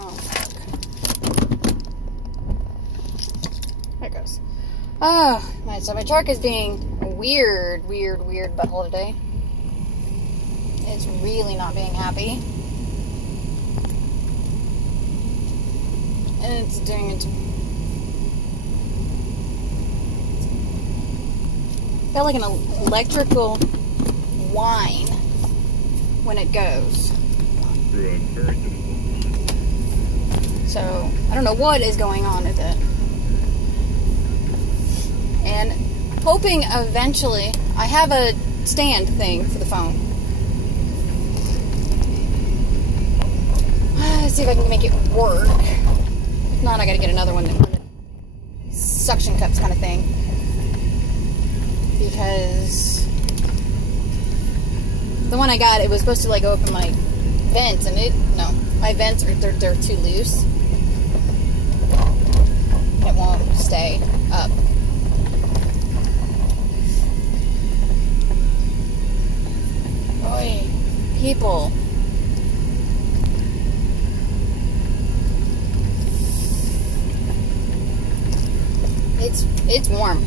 Oh, fuck. There it goes. Oh, so my truck is being a weird butthole today. It's really not being happy. And it's doing it. Got like an electrical whine when it goes. So I don't know what is going on with it. And hoping eventually, I have a stand thing for the phone. Let's see if I can make it work. If not, I gotta get another one that suction cups kind of thing. Because the one I got, it was supposed to like open my vents, and no, my vents they're too loose. It won't stay up. Boy, people. It's warm.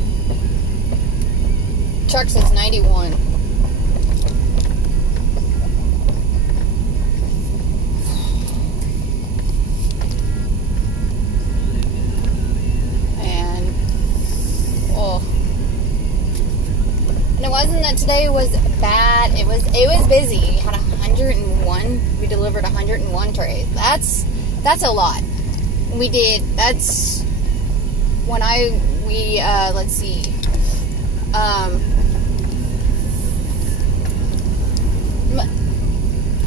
Truck since 91. And and it wasn't that today was bad. It was busy. We had 101. We delivered 101 trays. That's a lot. That's when let's see.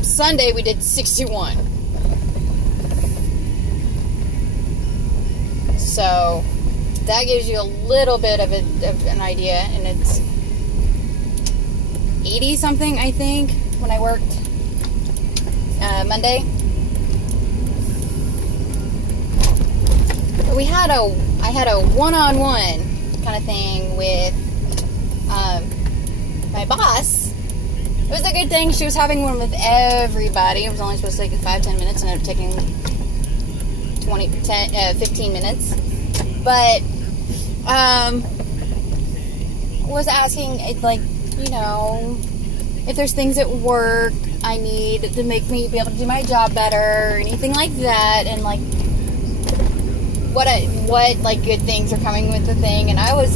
Sunday we did 61. So that gives you a little bit of an idea, and it's 80 something I think when I worked Monday. But I had a one-on-one kind of thing with my boss. It was a good thing. She was having one with everybody. It was only supposed to take 5-10 minutes, and it ended up taking 15 minutes. But was asking, like, you know, if there's things at work I need to make me be able to do my job better, or anything like that, and like what like good things are coming with the thing. And I was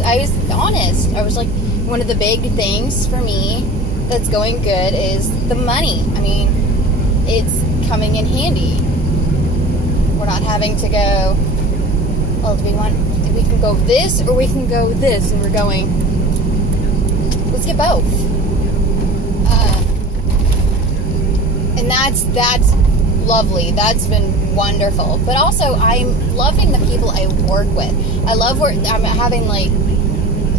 honest. I was like, one of the big things for me that's going good is the money. I mean, it's coming in handy. We're not having to go, well, we can go this or we can go this, and we're going, let's get both. And that's lovely. That's been wonderful. But also, I'm loving the people I work with. I love I'm having like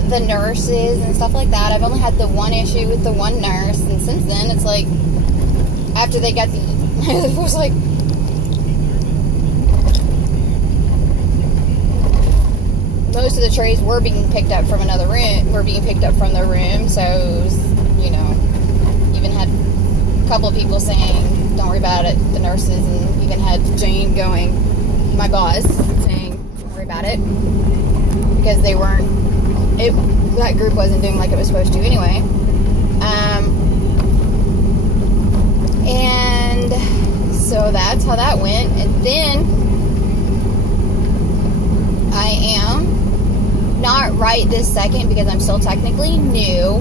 the nurses and stuff like that. I've only had the one issue with the one nurse, and since then it's like, after they got it was like, most of the trays were being picked up from another room, from their room. So it was, you know, even had a couple of people saying, don't worry about it, the nurses, and even had Jane going, my boss, saying, don't worry about it, because they weren't, that group wasn't doing like it was supposed to anyway. And so that's how that went. And then I am not right this second, because I'm still technically new.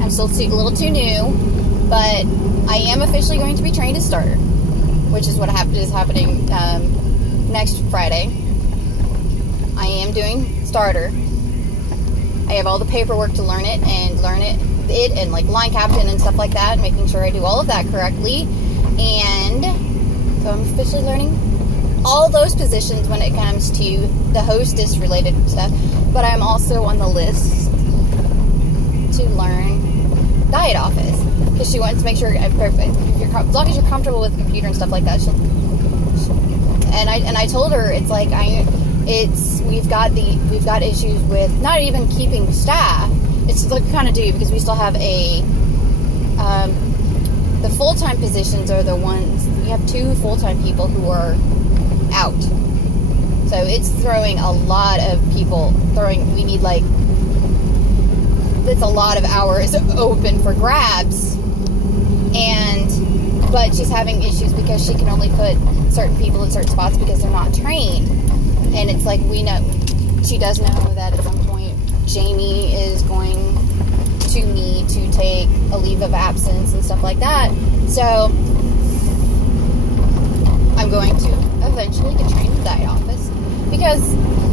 I'm still a little too new, but I am officially going to be trained as starter, which is what is happening next Friday. I am doing starter. I have all the paperwork to learn it and like line captain and stuff like that, making sure I do all of that correctly. And so I'm officially learning all those positions when it comes to the hostess related stuff. But I'm also on the list to learn diet office, because she wants to make sure as long as you're comfortable with the computer and stuff like that. And I told her, it's like we've got issues with not even keeping staff. It's like we kind of do, because we still have the full-time positions are the ones, we have 2 full-time people who are out. So it's throwing a lot of people, we need like, it's a lot of hours open for grabs. But she's having issues because she can only put certain people in certain spots because they're not trained. And it's like, we know, she does know that at some point Jamie is going to need to take a leave of absence and stuff like that. So I'm going to eventually get trained in the diet office, because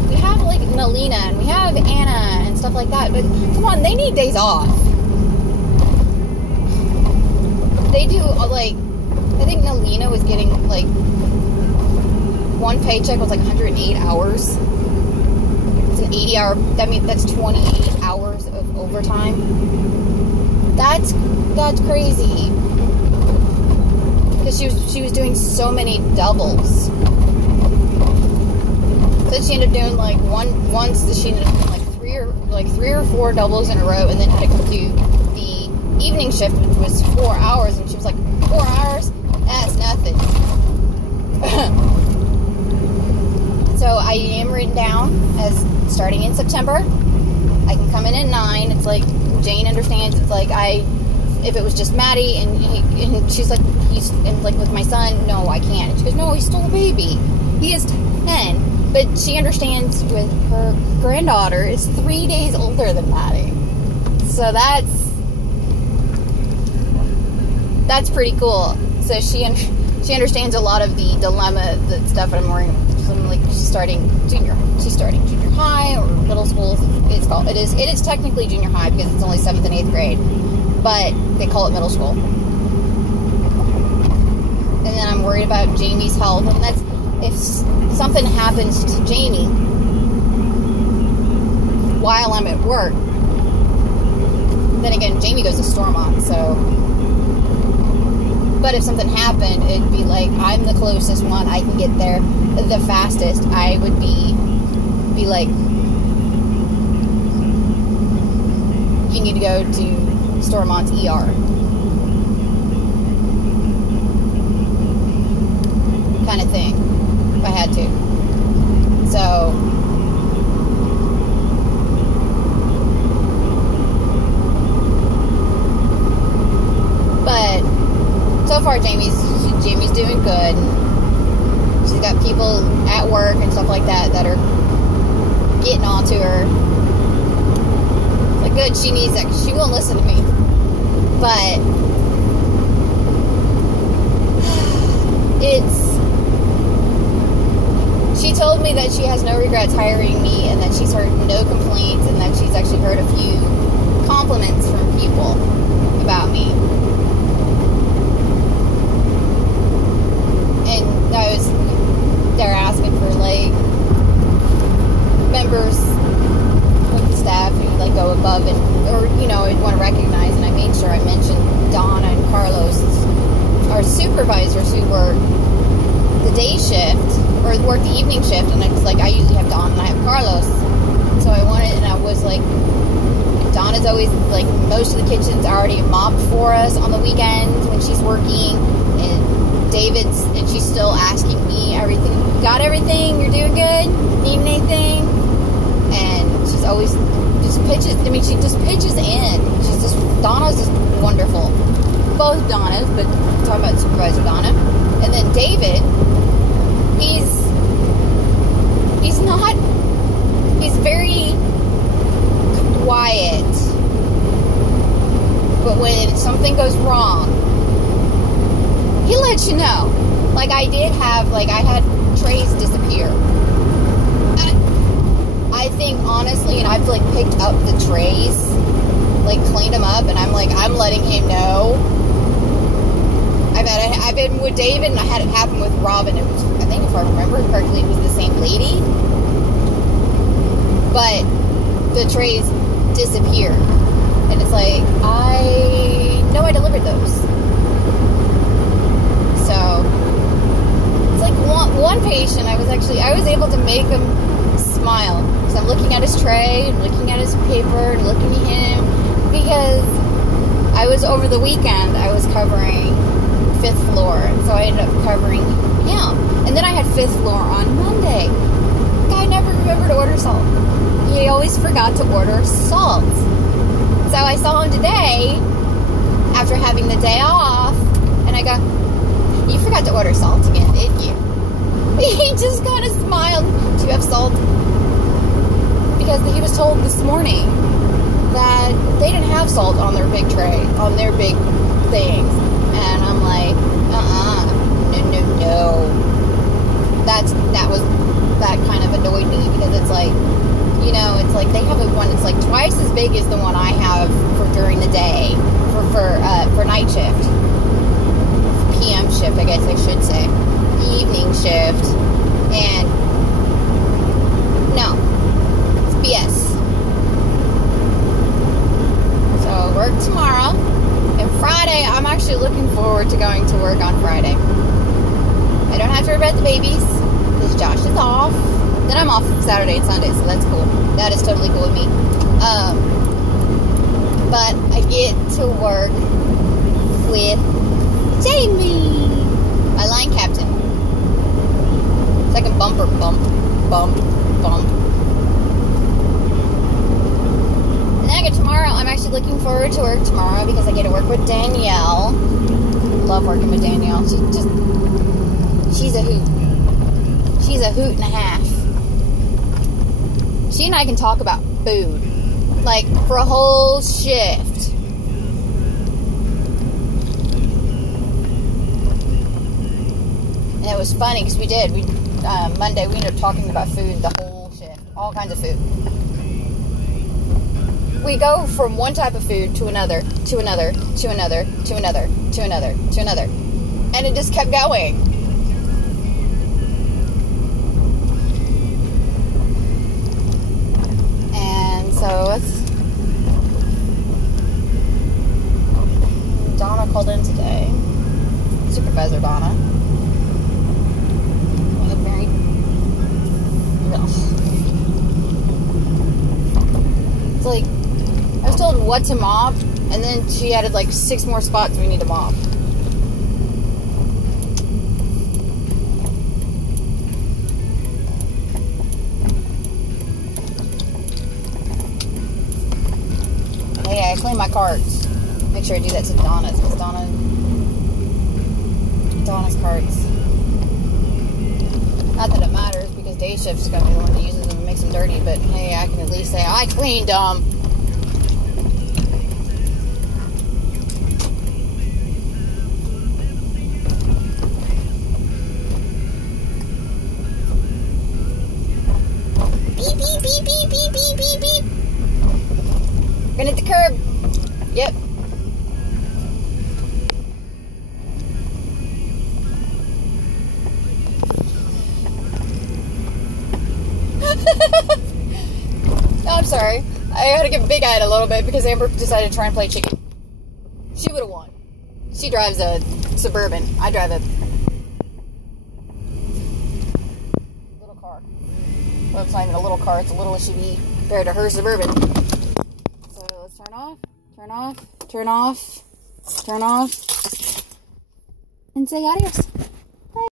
we have like Melina and we have Anna and stuff like that, but come on, they need days off. They do, like, I think Melina was getting like, one paycheck was like 108 hours. It's an 80-hour, I mean, that's 28 hours of overtime. That's crazy. Because she was doing so many doubles. So she ended up doing like once she ended up doing like 3 or 4 doubles in a row, and then had to come do the evening shift, which was 4 hours, and she was like, 4 hours? That's nothing. So I am written down as starting in September. I can come in at 9. It's like, Jane understands. It's like, if it was just Maddie and she's like, and like with my son, no, I can't. And she goes, no, he's still a baby. He is 10. But she understands with her granddaughter is 3 days older than Maddie. So that's pretty cool. So she understands a lot of the dilemma, the stuff that I'm worrying about. So I'm like, she's starting junior high or middle school. It's called, it is technically junior high because it's only 7th and 8th grade, but they call it middle school. And then I'm worried about Jamie's health, and that's, if something happens to Jamie while I'm at work, then again, Jamie goes to Stormont, so. But if something happened, it'd be like, I'm the closest one. I can get there the fastest. I would be like, you need to go to Stormont's ER. Kind of thing. If I had to. So. But so far, Jamie's doing good. She's got people at work and stuff like that that are getting on to her. It's like, good, she needs that, because she won't listen to me. But she told me that she has no regrets hiring me, and that she's heard no complaints, and that she's actually heard a few compliments from people about me. They're asking for like members of the staff who like go above and, or want to recognize, and I made sure I mentioned Donna and Carlos, our supervisors who work the day shift or work the evening shift, and it's like, I usually have Donna and I have Carlos, so I wanted, and I was like, Donna's always like, most of the kitchen's already mopped for us on the weekends when she's working, and David's, and she's still asking me everything. Got everything? You're doing good? Need anything? And she's always just pitches. I mean, she just pitches in. She's just, Donna's just wonderful. Both Donnas, but I'm talking about Supervisor Donna. And then David, he's very quiet. But when something goes wrong, he lets you know. Like, I had trays disappear. I think, honestly, and I've, like, picked up the trays, like, cleaned them up, and I'm letting him know. I've been with David, and I had it happen with Robin. It was, I think, if I remember correctly, it was the same lady. But the trays disappear. And it's like, I know I delivered those. So, it's like one patient, I was able to make him smile. So I'm looking at his tray, and looking at his paper, and looking at him, because I was, over the weekend, I was covering 5th floor, and so I ended up covering him. And then I had 5th floor on Monday. The guy never remembered to order salt. He always forgot to order salt. So I saw him today after having the day off, and I go, "You forgot to order salt again, didn't you?" He just kind of smiled. "Do you have salt?" Because he was told this morning that they didn't have salt on their big tray, on their big things. And I'm like, no. That kind of annoyed me, because it's like, you know, it's like they have one that's like twice as big as the one I have for during the day, for night shift, PM shift, I guess I should say, evening shift, and no, it's BS. So work tomorrow, and Friday, I'm actually looking forward to going to work on Friday. I don't have to worry about the babies, because Josh is off. Then I'm off Saturday and Sunday, so that's cool. That is totally cool with me. But I get to work with Jamie, my line captain. Second bumper, bump. And then I get tomorrow. I'm actually looking forward to work tomorrow because I get to work with Danielle. Love working with Danielle. She's a hoot. She's a hoot and a half. She and I can talk about food, like, for a whole shift. And it was funny, because Monday, we ended up talking about food the whole shift. All kinds of food. We go from one type of food to another, to another, to another, to another, to another, to another. And it just kept going. So Donna called in today. Supervisor Donna. It's like, I was told what to mop, and then she added like 6 more spots we need to mop. Hey, I clean my carts. Make sure I do that to Donna's, because Donna's carts. Not that it matters, because day shift's going to be the one that uses them and makes them dirty, but hey, I can at least say, I cleaned them. Beep, beep, beep, beep, beep, beep, beep, beep. Gonna hit the curb. Yep. No, I'm sorry. I had to give big-eyed a little bit because Amber decided to try and play chicken. She would have won. She drives a Suburban. I drive a little car. Well, it's not even a little car. It's a little SUV compared to her Suburban. So let's turn off, turn off, turn off, turn off, and say adios.